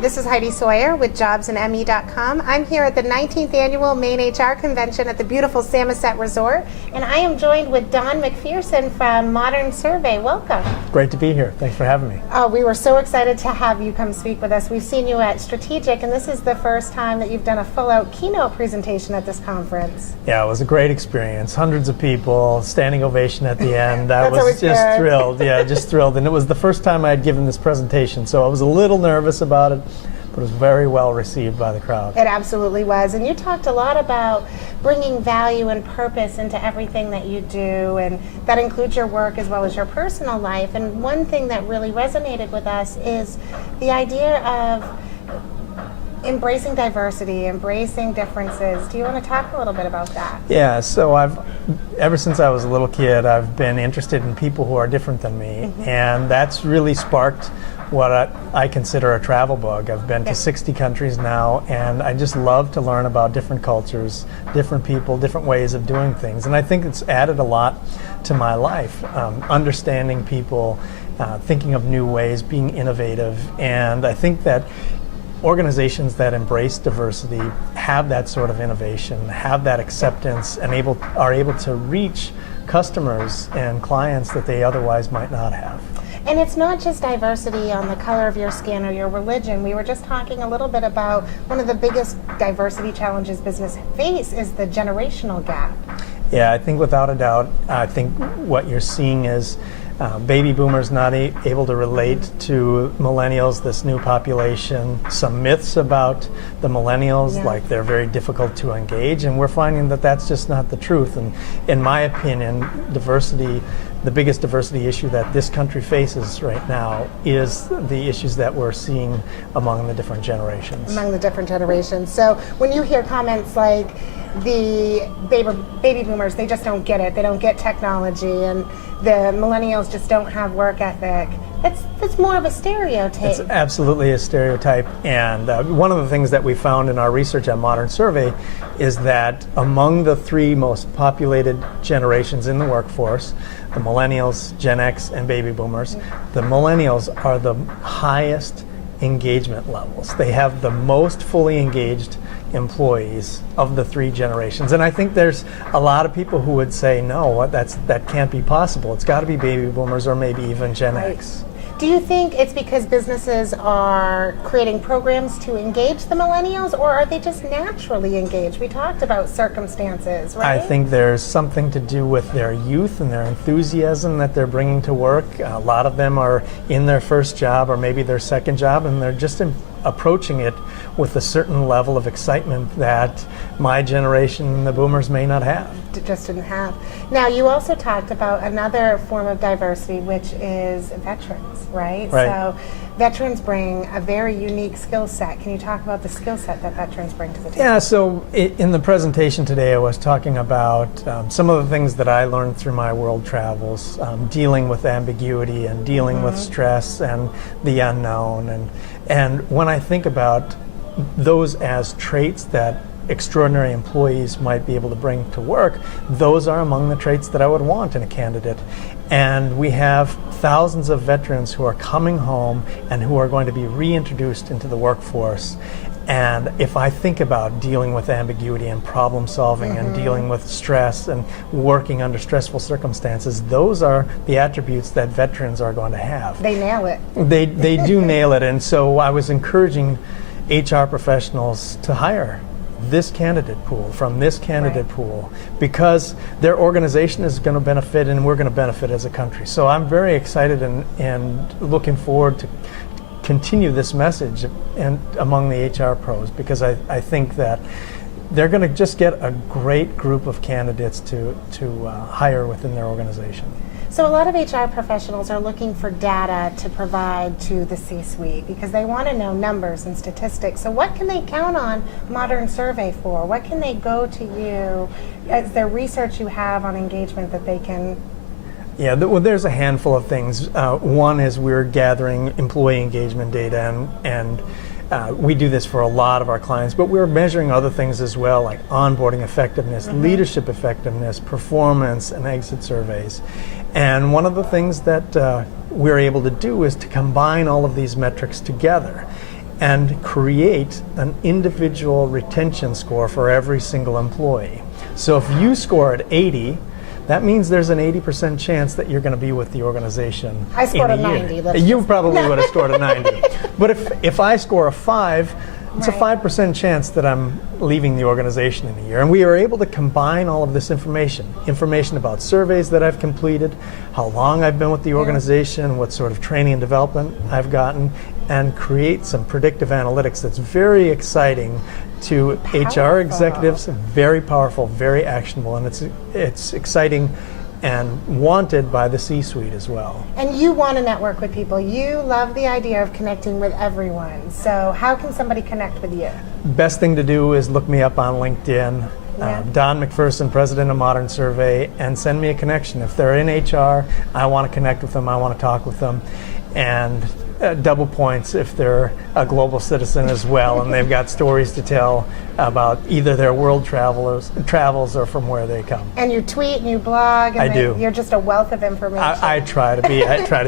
This is Heidi Sawyer with jobsandme.com. I'm here at the 19th Annual Maine HR Convention at the beautiful Samoset Resort, and I am joined with Don MacPherson from Modern Survey. Welcome. Great to be here. Thanks for having me. Oh, we were so excited to have you come speak with us. We've seen you at Strategic, and this is the first time that you've done a full-out keynote presentation at this conference. Yeah, it was a great experience. Hundreds of people, standing ovation at the end. I That's was just good. thrilled. Yeah, just thrilled. And it was the first time I had given this presentation, so I was a little nervous about it, but it was very well received by the crowd. It absolutely was. And you talked a lot about bringing value and purpose into everything that you do, and that includes your work as well as your personal life. And one thing that really resonated with us is the idea of embracing diversity, embracing differences. Do you want to talk a little bit about that? Yeah, so ever since I was a little kid, I've been interested in people who are different than me, and that's really sparked what I consider a travel bug. I've been to 60 countries now, and I just love to learn about different cultures, different people, different ways of doing things. And I think it's added a lot to my life, understanding people, thinking of new ways, being innovative. And I think that organizations that embrace diversity have that sort of innovation, have that acceptance, and are able to reach customers and clients that they otherwise might not have. And it's not just diversity on the color of your skin or your religion. We were just talking a little bit about one of the biggest diversity challenges business face is the generational gap. Yeah, I think without a doubt, I think what you're seeing is baby boomers not able to relate to millennials, this new population. Some myths about the millennials, like they're very difficult to engage, and we're finding that that's just not the truth. And in my opinion, diversity, the biggest diversity issue that this country faces right now is the issues that we're seeing among the different generations. Among the different generations. So when you hear comments like the baby boomers, they just don't get it, they don't get technology, and the millennials just don't have work ethic, that's more of a stereotype. It's absolutely a stereotype, and one of the things that we found in our research at Modern Survey is that among the three most populated generations in the workforce, the millennials, Gen X, and baby boomers, the millennials are the highest engagement levels. They have the most fully engaged employees of the three generations. And I think there's a lot of people who would say, no, that can't be possible. It's got to be baby boomers or maybe even Gen X. Do you think it's because businesses are creating programs to engage the millennials, or are they just naturally engaged? We talked about circumstances, right? I think there's something to do with their youth and their enthusiasm that they're bringing to work. A lot of them are in their first job or maybe their second job, and they're just approaching it with a certain level of excitement that my generation, the boomers, may not have. Just didn't have. Now, you also talked about another form of diversity, which is veterans, right? So veterans bring a very unique skill set. Can you talk about the skill set that veterans bring to the table? Yeah, so in the presentation today I was talking about some of the things that I learned through my world travels, dealing with ambiguity and dealing with stress and the unknown. And when I think about those as traits that extraordinary employees might be able to bring to work, those are among the traits that I would want in a candidate. And we have thousands of veterans who are coming home and who are going to be reintroduced into the workforce. And if I think about dealing with ambiguity and problem solving and dealing with stress and working under stressful circumstances, those are the attributes that veterans are going to have. They nail it. They do nail it. And so I was encouraging HR professionals to hire this candidate pool from this candidate pool, because their organization is going to benefit and we're going to benefit as a country. So I'm very excited and looking forward to continue this message and among the HR pros, because I think that they're going to just get a great group of candidates to hire within their organization. So a lot of HR professionals are looking for data to provide to the C-suite because they want to know numbers and statistics. So what can they count on Modern Survey for? What can they go to you as their research you have on engagement that they can? Yeah, well, there's a handful of things. One is we're gathering employee engagement data, and we do this for a lot of our clients, but we're measuring other things as well, like onboarding effectiveness, leadership effectiveness, performance, and exit surveys. And one of the things that we're able to do is to combine all of these metrics together and create an individual retention score for every single employee. So if you score at 80, that means there's an 80% chance that you're going to be with the organization. I scored in a year. 90. Let's You just- probably would have scored a 90. But if I score a 5, it's a Right. 5% chance that I'm leaving the organization in a year. And we are able to combine all of this information about surveys that I've completed, how long I've been with the organization, what sort of training and development I've gotten, and create some predictive analytics that's very exciting to Powerful. HR executives, very powerful, very actionable, and it's exciting and wanted by the C-suite as well. And you want to network with people. You love the idea of connecting with everyone. So how can somebody connect with you? Best thing to do is look me up on LinkedIn, Yeah. Don MacPherson, President of Modern Survey, and send me a connection. If they're in HR, I want to connect with them, I want to talk with them, and double points if they're a global citizen as well and they've got stories to tell about either their world travels or from where they come. And you tweet and you blog. And I do. You're just a wealth of information. I try to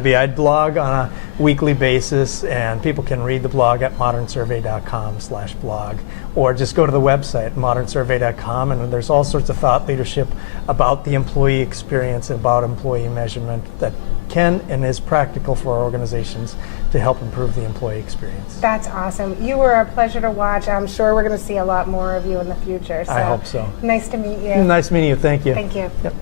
be. I blog on a weekly basis, and people can read the blog at modernsurvey.com/blog, or just go to the website modernsurvey.com, and there's all sorts of thought leadership about the employee experience, about employee measurement that can and is practical for our organizations to help improve the employee experience. That's awesome. You were a pleasure to watch. I'm sure we're going to see a lot more of you in the future. So I hope so. Nice to meet you. Nice meeting you. Thank you. Thank you. Yep.